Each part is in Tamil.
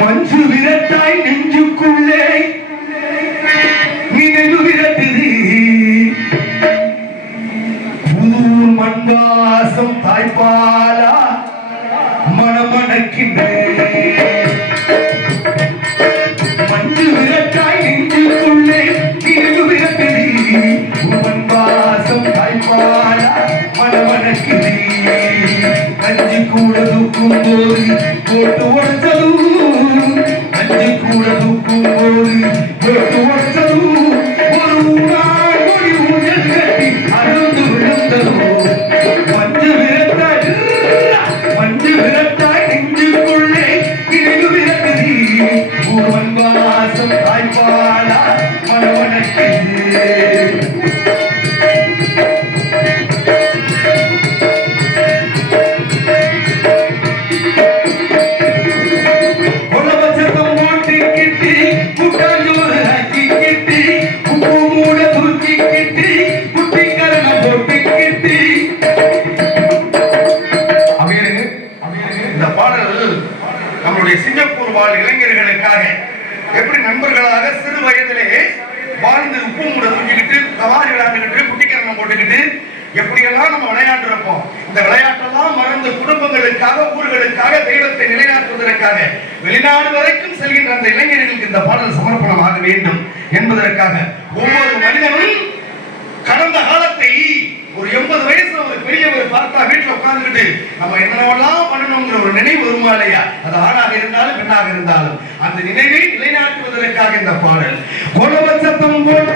மஞ்சு விரட்டாய் நெஞ்சுக்குள்ளே. நினைவு விரட்டுது புதூர் மண்வாசம் தாய்ப்பாலா மணமணக்கின்றே தாய்ப்பாலா மணமணக்குது கஞ்சி கூட தூக்கும் போது போட்டு உடச்சதும் கஞ்சி கூட தூக்கும் போது போட்டு உடச்சதும் ஒரு ஊரார் கொடி ஊஞ்சல் கட்டி அழுந்து விழுந்ததும் மஞ்சு விரட்டாய் மஞ்சு விரட்டாய் நெஞ்சுக்குள்ளே நினைவு விரட்டுது உன் வாசம் தாய்ப்பாலா மணமணக்குது பாடல் நம்முடைய சிங்கப்பூர் வாழ் இளைஞர்களுக்காக எப்படி நண்பர்களாக சிறு வயதிலே வாழ்ந்து உப்பு மூட தூக்கிக்கிட்டு சவாரி விளையாண்டுக்கிட்டு குட்டிக்கரணம் போட்டுக்கிட்டு எப்படியெல்லாம் நம்ம விளையாண்டுருப்போம்? இந்த விளையாட்டெல்லாம் மறந்து குடும்பங்களுக்காக ஊர்களுக்காக தெய்வத்தை நிலைநாட்டுவதற்காக வெளிநாடு வரைக்கும் செல்கின்ற அந்த இளைஞர்களுக்கு இந்த பாடல் சமர்ப்பணமாக வேண்டும் என்பதற்காக ஒவ்வொரு மனிதனும் கடந்த காலத்தை ஒரு எண்பது வயசுல ஒரு பெரியவர் பார்த்தா வீட்டுல உட்கார்ந்துகிட்டு நம்ம என்னென்னலாம் பண்ணணுங்கிற ஒரு நினைவு வருமா இல்லையா அது ஆணாக இருந்தாலும் பெண்ணாக இருந்தாலும். அந்த நினைவை நிலைநாட்டுவதற்காக இந்த பாடல். உலகச்சத்தம் போல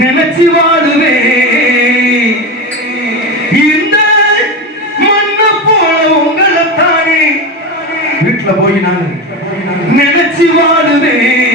நினைச்சி வாழுவே. இந்த மண்ண போல உங்களைத்தானே வீட்டுல போய் நான் நினைச்சி வாழுவேன்.